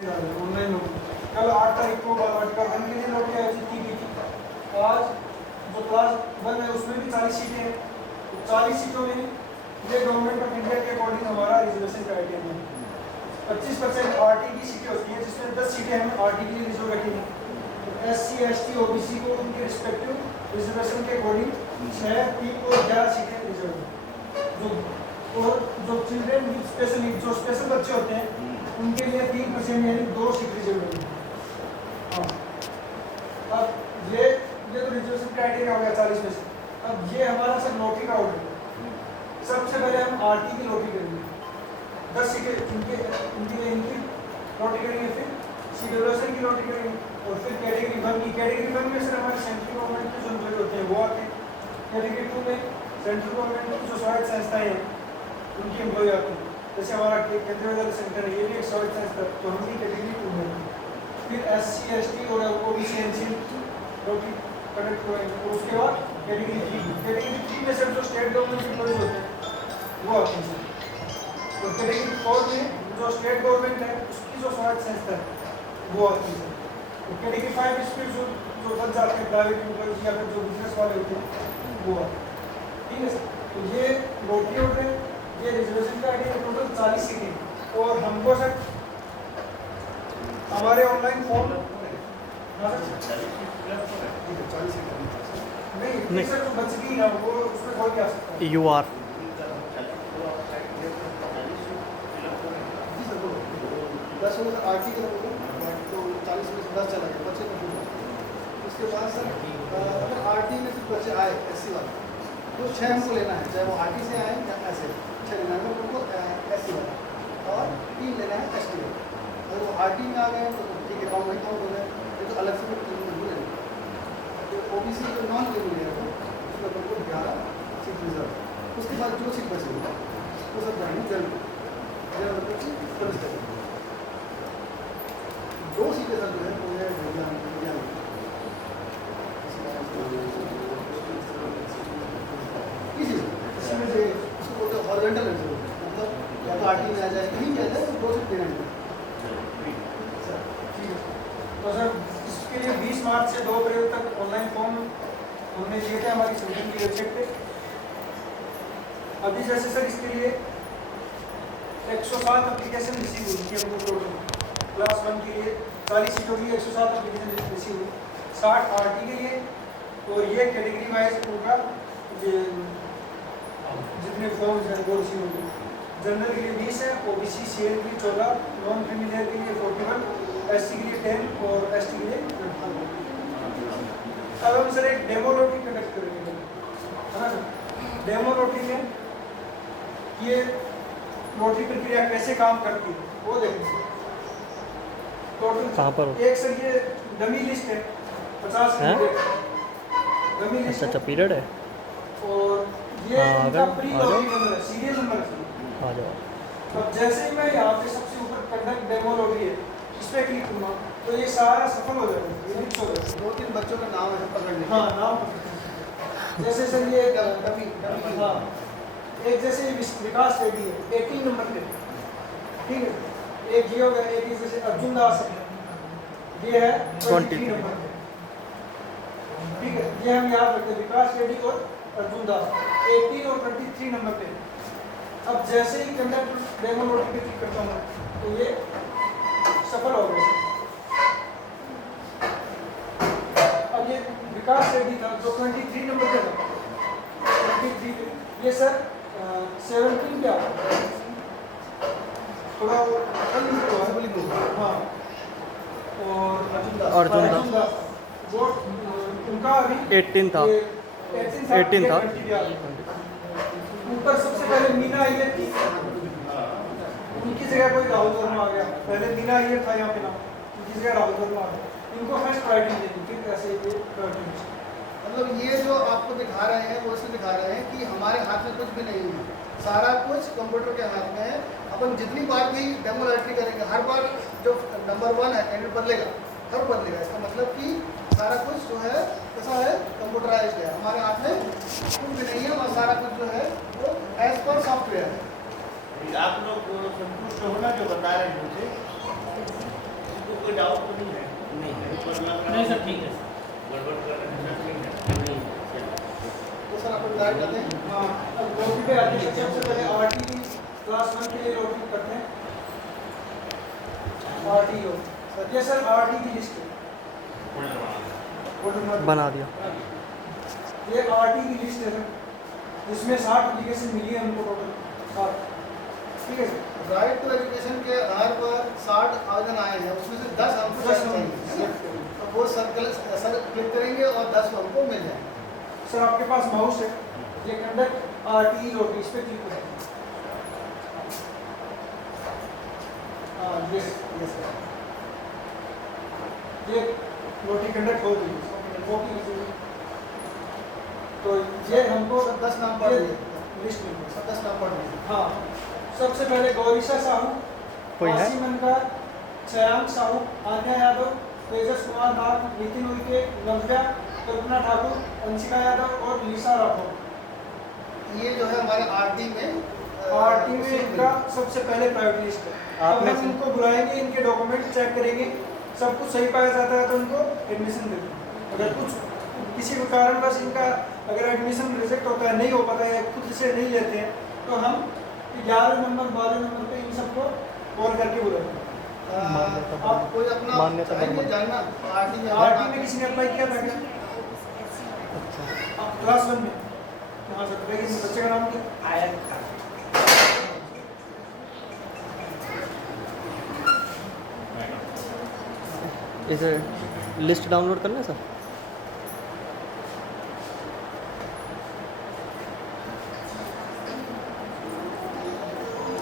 Online होगी। कल 8 तारीख को आर्टिकल 1 के लिए नोटिस आई थी आज जो क्लास 1 है उसमें भी 40 सीटें हैं। तो 40 सीटों में ये गवर्नमेंट ऑफ इंडिया के अकॉर्डिंग हमारा रिजर्वेशन क्राइटेरिया है। 25% आरटी की सीटें होती हैं जिसमें 10 सीटें हम आरटी के लिए रिजर्व रखेंगे। तो एससी एसटी ओबीसी को उनके रिस्पेक्टिव रिजर्वेशन के अकॉर्डिंग 6, 3 और 11 सीटें रिजर्व जो और जो चिल्ड्रेन विद स्पेशल नीड जो स्पेशल बच्चे होते हैं उनके लिए 3% यानी 2 सीट रिजर्व होंगी। हाँ, अब ये तो रिजर्वेशन क्राइटेरिया हो गया 40 में से। अब ये हमारा सब लॉटरी का ऑर्डर है। सबसे पहले हम आरटी की लॉटरी करेंगे, 10 सीटें इनकी लॉटरी करेंगे, फिर सीडब्ल्यूएसएन की लॉटरी करेंगे और फिर कैटेगरी 1 की। कैटेगरी 1 में सर हमारे सेंट्रल गवर्नमेंट के जो एम्प्लॉय होते हैं वो आते हैं। कैटेगरी 2 में सेंट्रल गवर्नमेंट की जो स्वायत्त संस्थाएं हैं उनकी एम्प्लॉय आते हैं। जैसे हमारा केंद्रीय विद्यालय सेंटर है, ये भी एक स्वायत्त संस्था, तो हम भी कैटेगरी 2 में। फिर एससी एसटी और ओबीसी एनसीएल लॉटरी कंडक्ट करेंगे और उसके बाद कैटेगरी 3 में सर जो स्टेट गवर्नमेंट एम्प्लॉयज होते हैं वो आते हैं। और कैटेगरी 4 में जो स्टेट गवर्नमेंट है उसकी जो स्वायत्त संस्था है वो आती है। तो कैटेगरी 5 इसमें जो बच जाते हैं प्राइवेट एम्प्लॉयज या फिर जो बिजनेस वाले होते हैं वो आते हैं। ठीक है सर, तो ये लॉटरी ऑर्डर है, ये रिजर्वेशन का आइडिया टोटल 40 सीटें। और हमको सर हमारे ऑनलाइन फॉर्म नहीं सर तो बच गई ना वो उसमें खोल के आ सकता है। यू आर आर्टिकल तो 40 में से 10 चला गया, बच्चे को उसके बाद सर अगर आरटी में कुछ बच्चे आए एससी वाले तो 6 हमको लेना है, चाहे वो आरटी से आए या ऐसे 6 लेना है उनको एससी वाला और 3 लेना है एसटी वाला। अगर वो आरटी में आ गए तो ठीक है, काउंट नहीं काउंट हो गए, तो अलग से फिर 3 में लेंगे। तो ओबीसी जो नॉन क्रिमिनल है उसमें हमको 11 सीट रिजर्व। उसके बाद जो सीट बचेगी वो सब जाएंगे जनरल पुलिस स्टेशन। 2 सीटें सर जो है वो है इसमें से उसको बोलते हैं हॉरिजॉन्टल रिजर्व, मतलब या तो आरटी में आ जाए कहीं भी आ जाए तो 2 सीट देना है। तो सर इसके लिए 20 मार्च से 2 अप्रैल तक ऑनलाइन फॉर्म हमने दिए थे हमारी संगठन की वेबसाइट पे। अभी जैसे सर इसके लिए 107 एप्लीकेशन रिसीव हुई थी हमको टोटल क्लास 1 के लिए 40 सीटों की 107 एप्लीकेशन रिसीव हुई, 60 आरटी के लिए। और ये कैटेगरी वाइज होगा जितने फॉर्म्स हैं वो रिसीव होंगे। जनरल के लिए 20 है, ओबीसी सीएल के लिए 14, नॉन क्रिमिनल के लिए 41, एससी के लिए 10 और एसटी के लिए 12। अब हम सर एक डेमो लॉटरी कंडक्ट करेंगे, है ना सर। डेमो लॉटरी में ये लॉटरी प्रक्रिया कैसे काम करती है वो देखेंगे। कहाँ पर? एक सर ये डमी लिस्ट है 50 डमी लिस्ट। अच्छा पीरियड है और ये इनका प्री लॉटरी नंबर है, सीरियल नंबर है। आ जाओ। अब जैसे ही मैं यहाँ पे सबसे ऊपर कंडक्ट डेमो लॉटरी है इस पर क्लिक करूँगा तो ये सारा सफल हो जाएगा, ये मिक्स हो जाएगा। 2-3 बच्चों का नाम है पकड़ने। हाँ नाम जैसे सर ये डमी हाँ एक जैसे विकास रेड्डी है 18 नंबर पे, ठीक है। एक ये हो गया, एक जैसे अर्जुन दास है ये है 23 नंबर पे, ठीक है। ये हम याद रखते हैं विकास रेड्डी और अर्जुन दास 18 और 23 नंबर पे। अब जैसे ही कंडक्ट डेमो लॉटरी पे क्लिक करता हूँ तो ये सफल हो गया। अब ये विकास रेड्डी था जो 23 नंबर पे था, 23 ये सर 17 क्या थोड़ा हाँ। और अर्जुन दास वो उनका अभी 18 था। 18 था। ऊपर सबसे पहले मीना अय्यर थी, उनकी जगह कोई राहुल वर्मा आ गया। पहले मीना अय्यर था यहाँ पे नाम, उनकी जगह राहुल वर्मा आ गया। इनको फर्स्ट प्रायोरिटी देनी, फिर ऐसे प्रायोरिटी। मतलब ये जो आपको दिखा रहे हैं वो इसलिए दिखा रहे हैं कि हमारे हाथ में कुछ भी नहीं है, सारा कुछ कंप्यूटर के हाथ में है। अपन जितनी बार भी डेमो लॉटरी करेंगे हर बार जो नंबर 1 है एंड बदलेगा, हर बदलेगा। इसका मतलब कि सारा कुछ जो है कैसा है, कंप्यूटराइज्ड है। हमारे हाथ में कुछ भी नहीं है और सारा कुछ जो है वो एज पर सॉफ्टवेयर है। आप लोग संतुष्ट होना जो बता रहे हैं मुझे कोई डाउट तो नहीं है? नहीं सर, ठीक है। गड़बड़ कर रहे हैं सर, नहीं है। तो सर अपन गाइड करते हैं। हाँ, अब रोटी पे आते हैं। सबसे पहले आरटी की क्लास 1 के लिए रोटी करते हैं। आरटी हो सर, ये सर आरटी की लिस्ट है। बना दिया। ये आरटी की लिस्ट है सर, जिसमें 60 एप्लीकेशन मिली है हमको टोटल 60। ठीक है सर। राइट टू एजुकेशन के आधार पर 60 आवेदन आए हैं, उसमें से 10 हमको 10 चाहिए, है ना? तो वो सर क्लिक करेंगे और 10 हमको मिल जाएंगे। सर आपके पास माउस है, ये कंडक्ट आरटी रोटी, इस पे क्लिक करें। हाँ यस यस सर, ये रोटी कंडक्ट हो गई। तो ये हमको सर 10 नाम पढ़ लिए, लिस्ट में सर 10 नाम पढ़ लिए। हाँ, सबसे पहले गौरीशा साहू, कोई है? आसी मनकर, चयांक साहू, आन्या यादव, तेजस कुमार नाग, नितिन उइके, नव्या, कल्पना ठाकुर, अंशिका यादव और लीसा राठौर। ये जो है हमारे आरटी में आरटी में इनका सबसे पहले प्रायोरिटी लिस्ट है। आप अब में हम से- इनको बुलाएंगे, इनके डॉक्यूमेंट चेक करेंगे, सब कुछ सही पाया जाता है तो इनको एडमिशन देते हैं। अगर कुछ किसी भी कारणवश इनका अगर एडमिशन रिजेक्ट होता है, नहीं हो पाता है, खुद से नहीं लेते हैं, तो हम 11 नंबर 12 नंबर पे इन सबको कॉल करके बुलाएंगे। आप कोई अपना मान्यता चाहेंगे नंबर। जानना आरटी में? आरटी में किसी ने अप्लाई किया था क्या? अच्छा, आप क्लास 1 में कहाँ से बताइए, इस बच्चे का नाम क्या? आयत का इसे लिस्ट डाउनलोड करना है सर।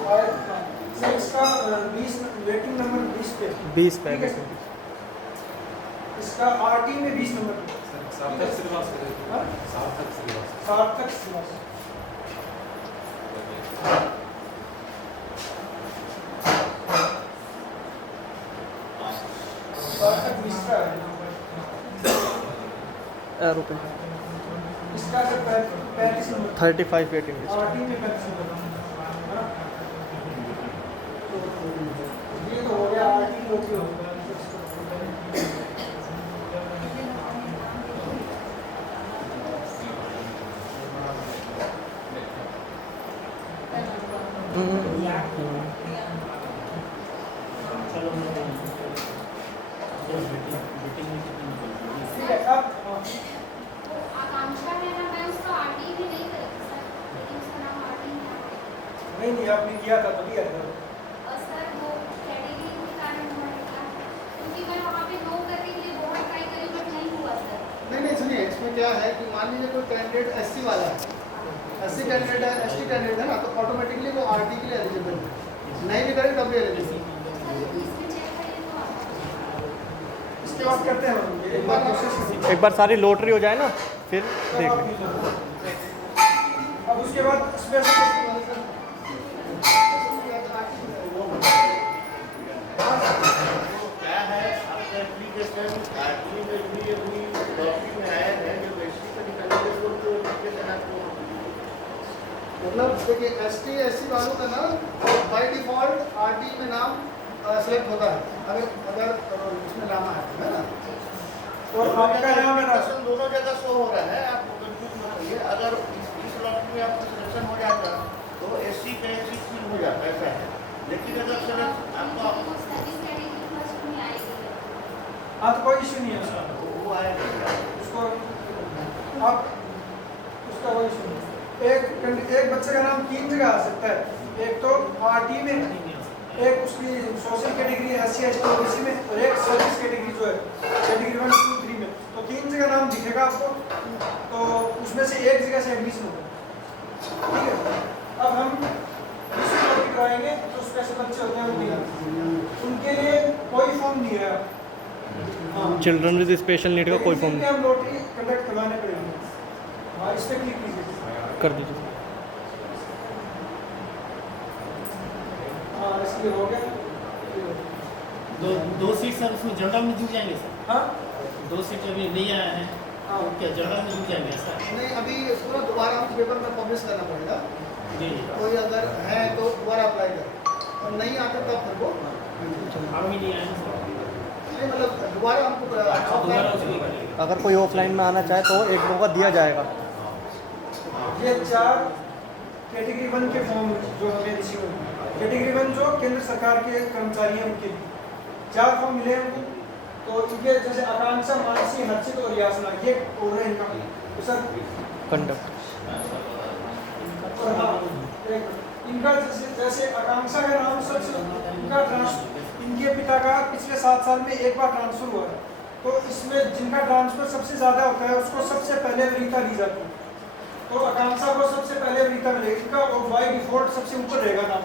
और सर इसका 20 वेटिंग नंबर 20 पे 20 पे ठीक है। इसका आरटी में 20 नंबर पे। सार्थक श्रीवास हाँ? सार्थक श्रीवास सार्थक श्रीवास। सार्थक मिश्रा है। रुपये इसका sir 35 number 35 waiting list. RT में 35 नंबर। हाँ? तो ये तो हो गया आरटी ओके हो गया। चलो ठीक है, अब आकांक्षा है ना, मैं उसका आरटी भी नहीं करी थी सर, लेकिन उसका नाम आरटी नहीं है। नहीं आपने किया था तभी आया था। और सर वो कैटेगरी के कारण हुआ था, क्योंकि मैं वहाँ पे नो करने के लिए बहुत ट्राई करी बट नहीं हुआ सर। नहीं सुनिए, इसमें क्या है कि मान लीजिए कोई कैंडिडेट एससी वाला है, एससी कैंडिडेट है, एसटी कैंडिडेट है ना, तो ऑटोमेटिकली वो आरटी के लिए एलिजिबल है, नहीं भी करे तब भी एलिजिबल। इसमें चेक करिए तो आपको इसके बाद करते हैं हम, एक बार कोशिश करेंगे। एक बार सारी लॉटरी हो जाए ना, फिर तब देख आप लेंगे। फिल करो। अब उसके बाद स्पेशल क्या है आपका एप्लीकेशन आरटी में भी अभी डॉक्यूमेंट में आया है, जब एससी का निकालेंगे तो एप्लीकेशन आपको मतलब देखिए एसटी एससी वालों का ना बाय डिफॉल्ट आरटी में नाम सेलेक्ट होता है, अगर उसमें नाम आया है ना। और आपका नाम है ना, एप्लीकेशन दोनों जगह शो हो रहा है, आप कंफ्यूज मत होइए। अगर इस लॉट में आपका सिलेक्शन हो जाता तो एससी का एससी फिल हो जाता, ऐसा है। लेकिन अगर सिलेक्शन आपका सर्विस कैटेगरी फर्स्ट में आएगी। हाँ तो कोई इशू नहीं है उसका, वो आएगा उसको आप उसका कोई इशू नहीं। एक बच्चे का नाम 3 जगह आ सकता है, एक तो आरटी में, एक उसकी social category SC ST OBC में, और एक सर्विस कैटेगरी जो है कैटेगरी 1 2 3 में। तो 3 जगह नाम दिखेगा आपको, तो उसमें से एक जगह से एडमिशन होगा। ठीक है, अब हम दूसरी टॉपिक कराएंगे जो स्पेशल बच्चे होते हैं वो उनके लिए कोई फॉर्म नहीं है। हाँ, चिल्ड्रन विद स्पेशल नीड का कोई फॉर्म लेकिन हम लॉटरी कंडक्ट करवाने पड़ेंगे। हाँ, इस पर क्लिक कीजिए। कर दीजिए। हाँ इसलिए हो गया। दो सीट सर उसमें जनरल में जुड़ जाएंगे सर। हाँ 2 सीट अभी नहीं आया है, हाँ क्या जनरल में जुड़ जाएंगे सर? नहीं, अभी इसको ना दोबारा हम पेपर में पब्लिश करना पड़ेगा। जी कोई अगर है तो दोबारा अप्लाई करें, और नहीं आते तब फिर वो अभी नहीं आया सर। दोबारा हमको दोबारा उसको करेंगे। अगर कोई ऑफलाइन में आना चाहे तो एक मौका दिया जाएगा। ये 4 कैटेगरी 1 के फॉर्म जो हमें रिसीव हुए, कैटेगरी 1 जो केंद्र सरकार के कर्मचारी हैं उनके लिए 4 फॉर्म मिले हैं उनको। तो इनके जैसे आकांक्षा, मानसी, हर्षित और यासना, ये हो रहे हैं इनका तो सर। कंडक्ट और हाँ, इनका जैसे आकांक्षा का नाम सबसे इनका इनके पिता का पिछले 7 साल में एक बार ट्रांसफर हुआ है, तो इसमें जिनका ट्रांसफर सबसे ज़्यादा होता है उसको सबसे पहले वरीयता दी जाती है। तो आकांक्षा को सबसे पहले वरीयता मिलेगी, इनका और बाई डिफॉल्ट सबसे ऊपर रहेगा नाम।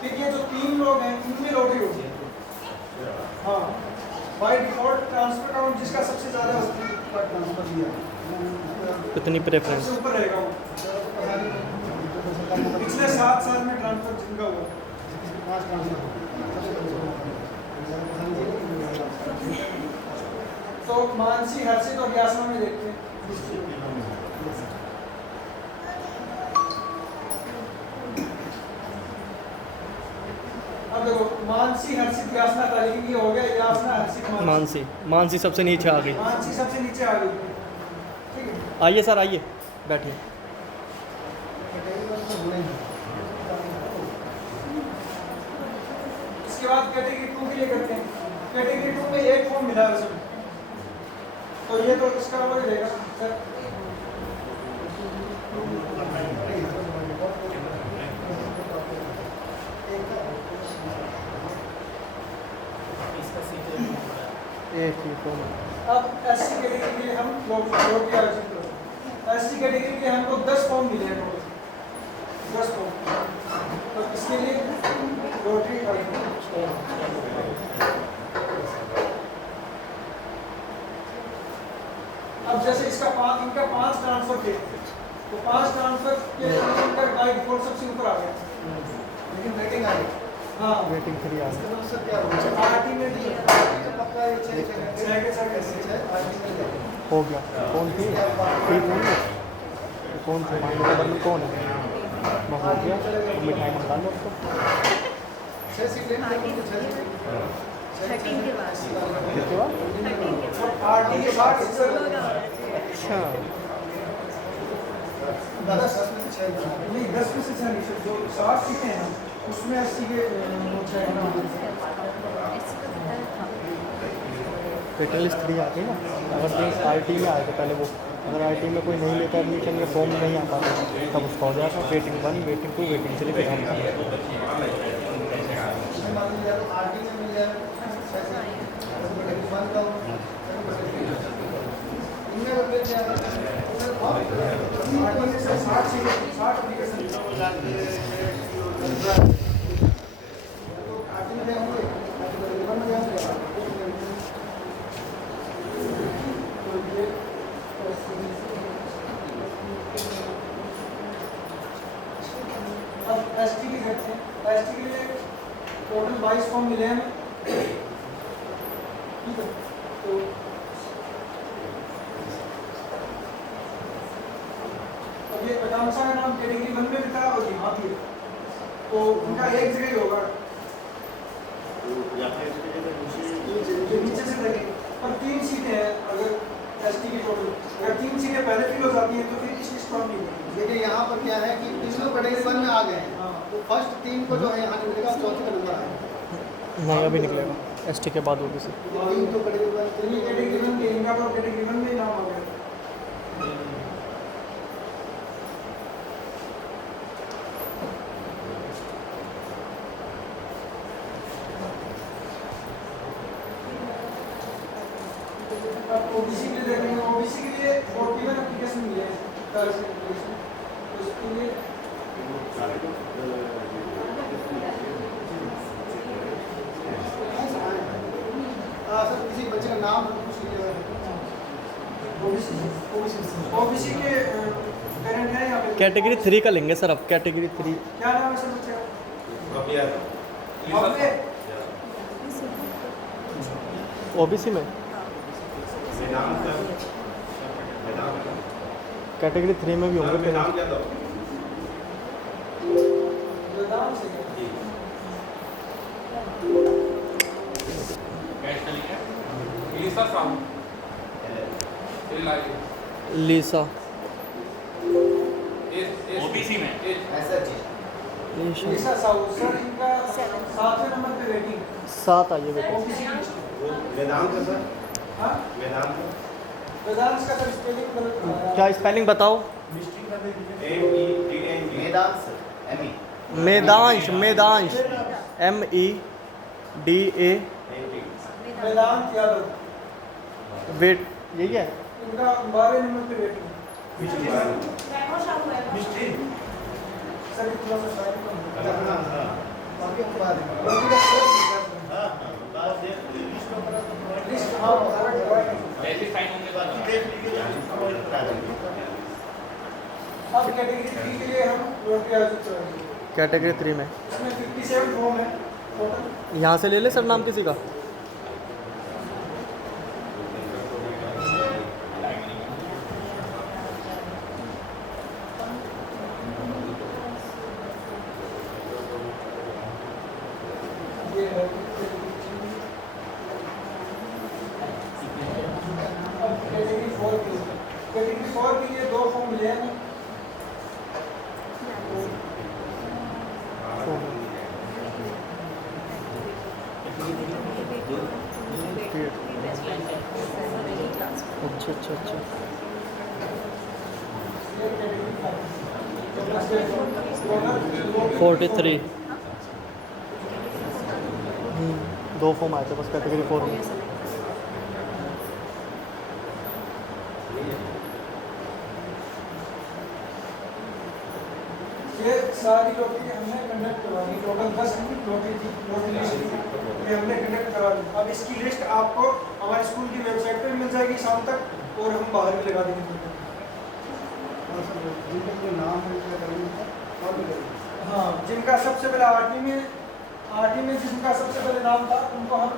फिर ये जो 3 लोग हैं इनमें लॉटरी होती है। हाँ, बाई डिफॉल्ट ट्रांसफर काउंट जिसका सबसे ज़्यादा होती है ट्रांसफर दिया कितनी प्रेफरेंस। सबसे ऊपर रहेगा वो। पिछले 7 साल में ट्रांसफर जिनका हुआ 5 ट्रांसफर तो मानसी, हर्षित और यासना में देखते हैं। अब देखो मानसी, हर्षित, यासना तारीख ये हो गया, यासना, हर्षित, मानसी मानसी सबसे नीचे आ गई। मानसी सबसे नीचे आ गई। ठीक है, आइए सर, आइए बैठिए। इसके बाद कैटेगरी 2 के लिए करते हैं। कैटेगरी 2 में एक फॉर्म मिला है उसमें, तो ये तो इसका वो ही रहेगा सर। इसका सीट एक ही फॉर्म। अब एससी कैटेगरी के लिए हम लोग आयोजित करें। एससी कैटेगरी के लिए हमको 10 फॉर्म मिले हैं टोटल, 10 फॉर्म। तो इसके लिए रोटरी अब जैसे इनका 5 ट्रांसफर थे, तो 5 ट्रांसफर के लिए इनका बाई डिफॉल्ट सबसे ऊपर आ गया। लेकिन वेटिंग आ गई हाँ, वेटिंग 3 आ गई। उससे क्या होगा आरटी में भी पक्का ये छह छह के छह कैसे? आरटी में जाएगा। हो गया। कौन थी? ठीक कौन है? कौन थी? मान लो बदल कौन है? मैं हो गया तो मिठाई मंगा लो उसको। 6 सीटें हैं, तो 6 सीटें 13 के बाद किसके बाद? आरटी के बाद अच्छा, 10 में से 6 नहीं 10 में से 6 नहीं, जो 60 सीटें हैं उसमें 80 के 6 वेटिंग लिस्ट 3 आ गई ना। अगर कहीं आईटी में आए तो पहले वो, अगर आईटी में कोई नहीं लेता एडमिशन या फॉर्म नहीं आता तब उसका हो जाता वेटिंग 1, वेटिंग 2, वेटिंग 3 फिर हम। मान लीजिए तो आरटी में मिल जाए 6 सीटें, तो 1 का इनमें अगर ले जाए आरटी में से 60 सीटें 60 एप्लीकेशन तो आरटी में जाएंगे, 1 में जाएंगे। अब एसटी की करते हैं। एसटी के लिए टोटल 22 फॉर्म मिले हैं। ठीक है, तो अब ये आकांक्षा का नाम कैटेगरी 1 में भी था और यहाँ भी है, तो उनका एक जगह ही होगा, ये नीचे से लगे। पर 3 सीटें हैं अगर एसटी की टोटल, अगर 3 सीटें पहले फिल हो जाती हैं तो फिर किसी स्टॉप नहीं होगी। देखिए यहाँ पर क्या है कि तीनों कैटेगरी 1 में आ गए हैं, हाँ, तो फर्स्ट 3 को जो है यहाँ निकलेगा, चौथे का नंबर आएगा। नहीं अभी निकलेगा एसटी के बाद होगी सर। 3 तो कैटेगरी 1 तो ये कैटेगरी 1 के इनका तो कैटेगरी 1 में ही नाम आ गया। अब ओबीसी के लिए देखेंगे। ओबीसी के लिए 41 एप्लीकेशन मिले हैं, तरह से एप्लीकेशन, तो उसके लिए सर किसी बच्चे का नाम पूछ लीजिएगा। ओबीसी के पेरेंट हैं यहाँ पे। कैटेगरी 3 का लेंगे सर अब। कैटेगरी 3 क्या नाम है सर बच्चे का? आपने ओबीसी में कैटेगरी 3 में भी होंगे पेरेंट्स। नाम से कैश का लिखा है? लिसा साहू लीसा ओबीसी में लिसा साहू सर, इनका 7वें नंबर पे रेटिंग 7 आइए बेटा। ओबीसी की लिस्ट में। वेदांत का सर, हाँ, वेदांत वेदांश का सर स्पेलिंग गलत है। क्या स्पेलिंग बताओ? वेदांत सर, एमई मेदांश, मेदांश MEDA वेदांत यादव, वेट यही है। इनका 12वें नंबर पे रेटिंग। सर ये थोड़ा सा साइड कम है। बाकी हम बाद में लिस्ट हाँ ऐसे साइन होने के बाद अब कैटेगरी 3 के लिए हम लॉटरी आयोजित करेंगे। कैटेगरी 3 में इसमें 57 फॉर्म है टोटल। यहाँ से ले ले सर नाम किसी का। ये है अब कैटेगरी 4 के लिए। कैटेगरी 4 के लिए 2 फॉर्म मिले हैं। अच्छा अच्छा अच्छा। ये कैटेगरी 5 43 2 फॉर्म आए थे बस कैटेगरी 4 में। ये सारी लॉटरी हमने कंडक्ट करवा दी। टोटल 10 लॉटरी थी, लॉटरी लिस्ट थी, ये हमने कंडक्ट करवा दी। अब इसकी लिस्ट आपको हमारे स्कूल की वेबसाइट पे मिल जाएगी शाम तक, और हम बाहर भी लगा देंगे। जिनका कोई नाम है क्या करेंगे और भी करेंगे। हाँ, जिनका सबसे पहले 8वीं में जिनका सबसे पहले नाम था उनको हम